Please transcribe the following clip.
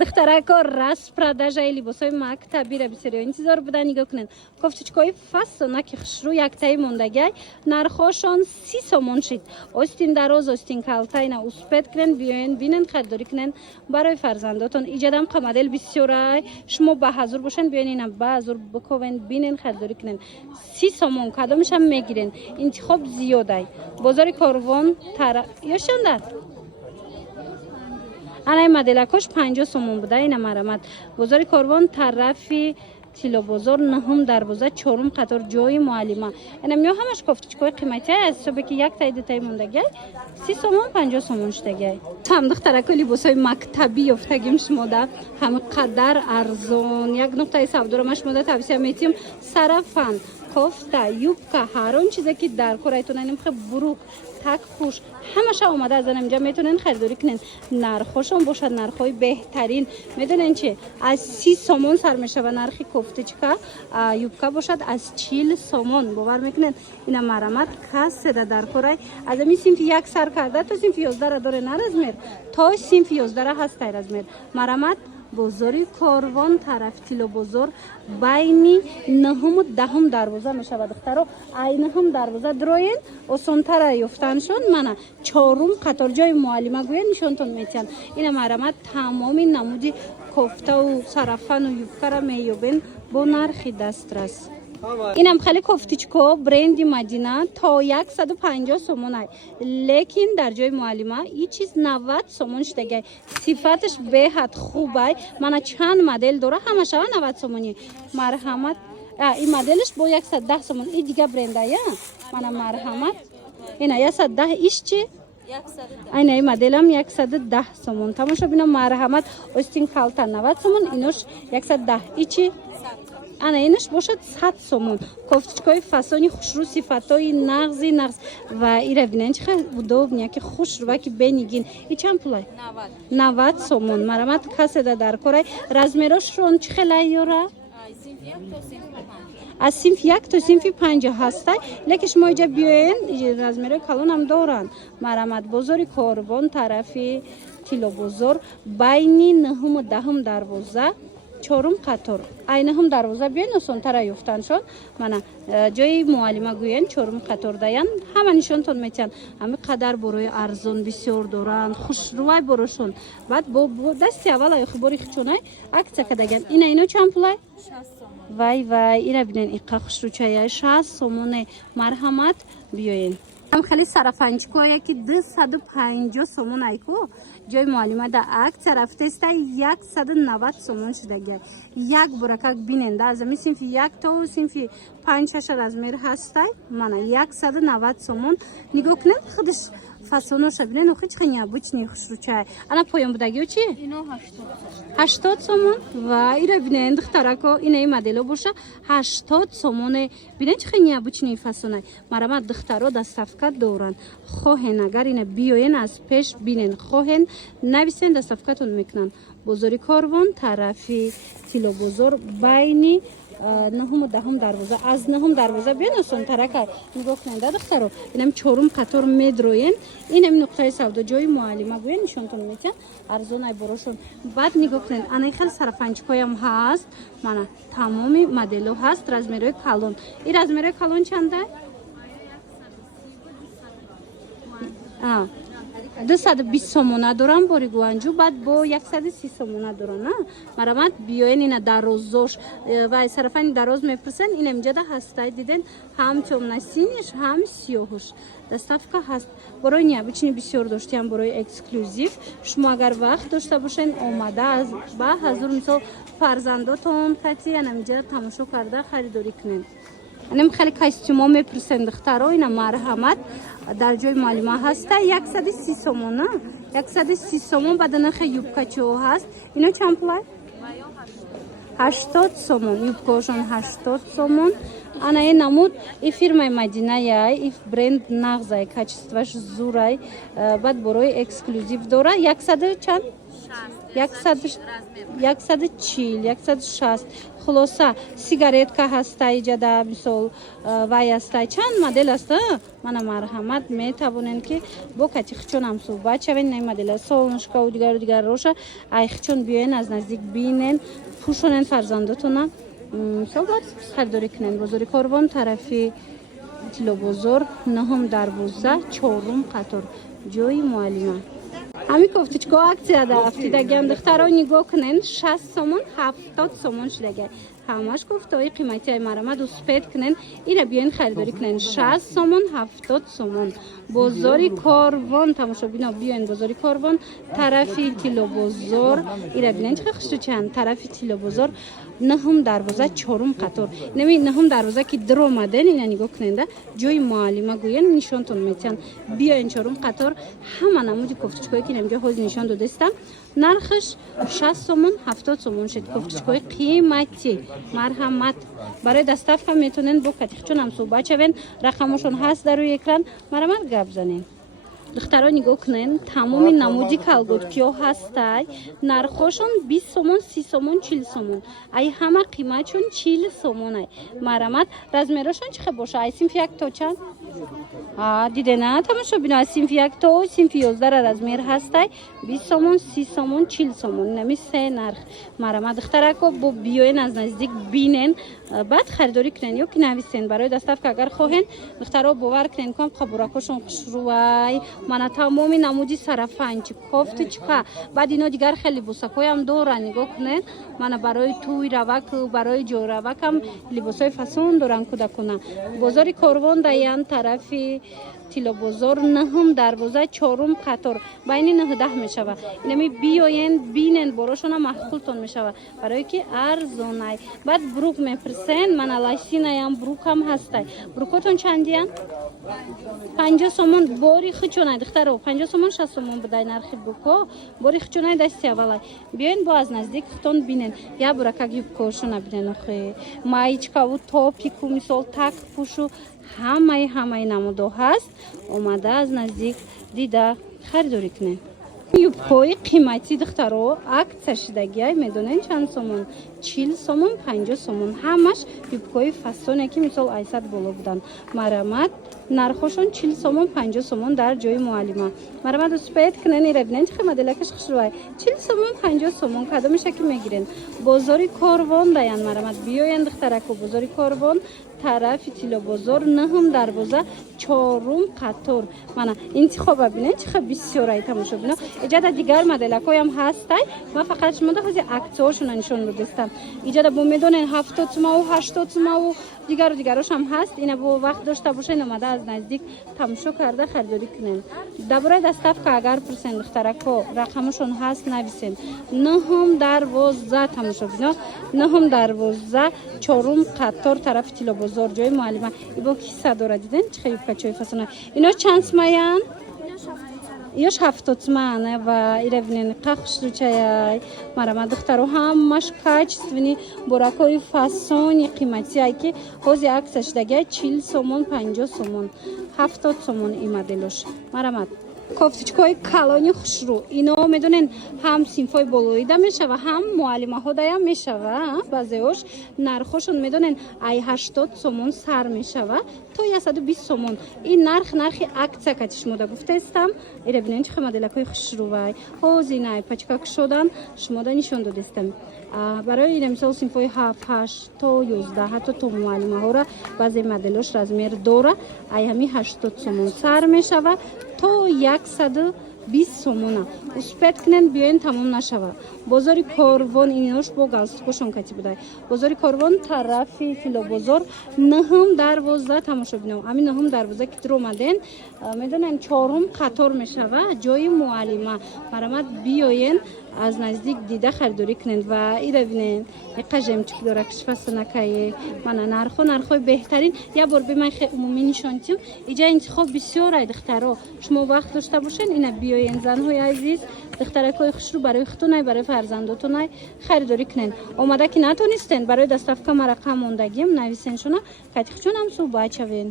دخترک‌ها راست продажаи либосои мактабиро бисёриҳо интизор буданд. нигоҳ кунед кофточкаҳои фасонаки хушрӯ яктаи мондагай нархошон 30 сомон шид. Остин дароз остин калта ина успет кунен биёен бинен харидорӣ кунен барои фарзандотон. иҷадам қа модел бисёрай шумо ба ҳазур бошен биёен ина ба ҳазур биковен бинен харидорӣ кунен. 30 сомон кадомашам мегирен. интихоб зиёдай. бозори Корвон тара ёшондар анай моделакош 50 сомон буда. ина марамат бозори Корвон тарафи тило бозор наҳум дарвоза чорум қатор ҷои муаллима. ина мё ҳамаш кофточкаҳои қиматиай аз ҳисоби ки яктаи дутаи мондагай 30 сомон 50 сомон штагай. ҳам духтаракои либосои мактабӣ ёфтагим шумода ҳами қадар арзон. як нуқтаи савдоро ма шумода тавсия метиҳам. сарафан кофта юбка ҳар он чизе ки дар корайтона нимхе бурук так пуш ҳамаша омада аз анҷа метонен харидорӣ кунен. нархошон бошад нархҳои беҳтарин. медонен чи аз 30 сомон сар мешава нархи кофточка. юбка бошад аз 40 сомон. бовар мекунен ина марамат касседа дар корай аз ами синфи як сар карда то синфи 11 доре на размер то синфи 11 ҳастай размер. марамат бозори Корвон тарафи тило бозор байни 9-у 10-ум дарвоза мешавад. духтаро ай 9-ум дарвоза дроен осонтара ёфтаншон. мана 4-ум қатор ҷои муаллима гӯя нишонтон метиҳам. ина марамат тамоми намуди кофтаву сарафану юбкара меёбен бо нархи дастрас. инам хеле кофтичко бренди Мадина то 150 сомонай. лекин дар ҷои муаллима и чиз 90 сомон штагай. сифаташ беҳад хубай. мана чанд модел дора ҳамаша 90 сомони. марҳамат ин моделиш бо 110 сомон. и дига брендая мана марҳамат ина 110 иш чи айна ин моделам 110 сомон. тамошо бина марҳамат остин калта 90 сомон инош 110 ичи ана инаш бошад 100 сомон. кофточкаҳои фасони хушрӯ сифатҳои нағзи нағз ва ира бинен чихе удобния ки хушрӯва ки бенигин. и чанд пулай 90 сомон. марамат каседа дар корай размерошон чихелай ёра аз синфи 1 то синфи 5 ҳастай. лекин шумо иҷа биёен размерои калонам доранд. марамат бозори Корвон тарафи тило бозор байни 9-у 10-ум дарвоза 4-ум қатор ай 9-ум дарвоза биёен осонтара ёфтаншон. мана ҷои муаллима гӯен 4-ум қатор даян ҳама нишонтон метиҳанд. ҳами қадар борои арзон бисёр доранд. хушрӯвай борошон баъд бо дасти аввал аюхибори хичонай акция кардаган. ина ино чанд пулай 60 сомон. вай вай ира бинен иққа хушрӯчая 60 сомоне. марҳамат биёен ам хеле сарафанчикоя ки 250 сомон айко ҷои муаллима да акция рафтеста 190 сомон шудагай. як буракак биненда аз ами синфи 1 то синфи 5-6 размер ҳастай. мана 190 сомон. нигоҳ кунед худаш фасоноша бинен охи чихе необычный хушрӯчай. ана поён будагио чи ино 80 сомон. ва ира бинен духтарако ина ин модело боша 80 сомоне. бинен чихе необычный фасонай. марамат духтаро доставка доранд. хоҳен агар ина биёен аз пеш бинен хоҳен нависен доставкатон мекунанд. бозори Корвон тарафи тило бозор байни 9-у 10-ум дарвоза аз 9-ум дарвоза биён осонтаракай. нигоҳ кунед духтаро инам 4-ум қатор медроен. инам нуқтаи савдо ҷои муаллима гӯен нишонтон метиҳам. арзонай борошон баъд нигоҳ кунед анаи хел сарафанчикоям ҳаст. мана тамоми модело ҳаст. размерои калон ин размерои калон чандай 220 сомона дорам бори гуанҷу баъд бо 130 сомона дорам. марамат биёен ина дарозош вай сарафани дароз мепурсен. ин имҷада ҳастай диден ҳам тёмносиниш ҳам сиёҳуш. доставка ҳаст. борои необычни бисёр доштиам борои эксклюзив. шумо агар вақт дошта бошен омада ба ҳазур мисол фарзандотон кати анамҷа тамошо карда харидорӣ кунед. анем хеле костюмо мепурсен духтаро. ина марҳамат дар ҷои муаллима ҳаста 130 сомон. 130 сомон баъд нархи юбкачиҳо ҳаст. ино чанд пулай 80 сомон. юбкаошон 80 сомон. ана ин намуд и фирмаи Мадинаяй и бренд нағзай качестваш зурай баъд борои эксклюзив дора 100 чанд 140 160 خلاصه سیگارتка ҳастай ҷада мисол вай ҳастай чанд модел аст мана марҳамат метавонен ки бо катихчонам суҳбат шавен на модела солнышко дигар роша айхчон биёен аз наздик бинен пӯшонен фарзандотона мисол бад харидорӣ кунен бозори Корвон тарафи Тилобозор 9-12 4 қатор ҷои муаллима ҳамин кофточка аксия дарафтидагиам духтаро нигоҳ кунен 60 сомон 70 сомон шудагай ҳамаш кофтаҳои қиматии марамад успед кунен ира биёин харидорӣ кунен 60 сомон 70 сомон бозори Корвон тамошобино биёин бозори Корвон тарафи Тилобозор ира бинен чӣ хушучанд тарафи Тилобозор 9-12 4 қатор нами 9-12 ки дромаден ина нигоҳ куненда ҷои муаллима гӯен нишонтон метиҳанд биёин 4 қатор ҳама намуди кофточкое ки намҷо ҳозир нишон додастам нархаш 60 сомон 70 сомон шуд кофточкаҳои қиматӣ марҳамат барои доставка метавонен бо катихчонам суҳбат шавен рақамошон ҳаст дар рӯи экран марҳамат гап занен духтаро нигоҳ кунен тамоми намуди калготкиҳо ҳастай нархошон 20 сомон 30 сомон 40 сомон ай ҳама қиматшон 40 сомон ай марҳамат размерошон чӣ боша ай синфи 1 то чанд дидена тамошобино аз синфи 1 то синфи 11 размер ҳастай 20 сомон 30 сомон 40 сомон нами се нарх марҳамат духтарако бо биёен аз наздик бинен баъд харидорӣ кунен ё ки нависен барои доставка агар хоҳен духтаро бовар кунен кам қабуракошон хушрувай мана тамоми намуди сарафанчи кофточка баъд ино дигар хеле либосакҳоям доранд нигоҳ кунен мана барои туй равак барои ҷойравакам либосҳои фасон доранд кӯдакона бозори Корвон даян тарафи Тилобозор 9-12 4 қатор байни 9-10 мешава инами биёен бинен борошона маҳқултон мешава барое ки арзонай баъд брук мепирсен мана лайсинаям брукам ҳастай брукотон чандиян 50 сомон бори хичонай духтаро 50 сомон 60 сомон будай нархи бруко бори хичонай дасти аввалай биёин бо аз наздик хитон бинен я буракак юбкошона бинен охи маичкаву топику мисол так пушу ҳамаи намудо ҳаст омада аз наздик дида харидорӣ кунен юбкаҳои қиматӣ духтаро акция шудагиай медонен чанд сомон 40 сомон 50 сомон ҳамаш юбкаҳои фасоне ки мисол айсад боло буданд марҳамат нархошон 40 сомон 50 сомон дар ҷои муаллима марҳамат успед кунен ира бинен чӣ моделакаш хушрувай 40 сомон 50 сомон кадомеша ки мегирен бозори Корвон даян марҳамат биёен духтарако бозори Корвон тарафи Тилобозор 9-12 4 қатор мана интихоба бинен чӣ бисёрай тамошобино иҷада дигар моделакҳоям ҳастай ман фақат шумода ҳозир аксияҳошона нишон додастам иҷада бо медонен 70 сомаву 80 сомаву дигарошам ҳаст ина бо вақт дошта бошен омада аз наздик тамошо карда харидорӣ кунен дар бораи доставка агар пурсен духтарако рақамошон ҳаст нависен 9-12 тамошобино 9-12 4 қатор тарафи Тилобозор ҷои муаллима ибо киса дора диден чӣ юбкачои фасона ино чанд смаян ёш 70 соман ва ира бинен қахшручаяй марҳамат духтаро ҳамаш качествени буракҳои фасони қиматиай ки ҳозир аксия шудагиай 40 сомон 50 сомон 70 сомон и моделош марҳамат кофточкаҳои калони хушрӯ ино медонен ҳам синфҳои болоида мешава ҳам муаллимаҳо даям мешава баъзеҳош нархошон медонен ай 80 сомон сар мешава то 120 сомон ин нархи акция кати шумода гуфтаистам ира бинен чӣ моделакҳои хушрувай ҳозир най пачка кушодан шумода нишон додастам барои ина мисол синфҳои 7-8 то 11 ҳатто то муаллимаҳора баъзе моделош размер дора ай ҳами 80 сомон сар мешава то 120 сомона успед кунен биёин тамом нашава бозори Корвон инош бо галстукошон кати будай бозори Корвон тарафи Тилобозор 9-12 тамошобино ами 9-12 ки дромаден медонен 4 қатор мешава ҷои муаллима марҳамат биёен аз наздик дида харидорӣ кунед ва ира бинен иқажемчик дора кишфасонакае мана нархҳои беҳтарин я бор бимай хе умумӣ нишонтим иҷа интихоб бисёр ай духтаро шумо вақт дошта бошен ина биёен занҳои азиз духтаракҳои хушрӯ барои хутунай барои фарзандотонай харидорӣ кунен омада ки натонистен барои доставка ма рақам мондагим нависен шуна катихчонам суҳбат шавен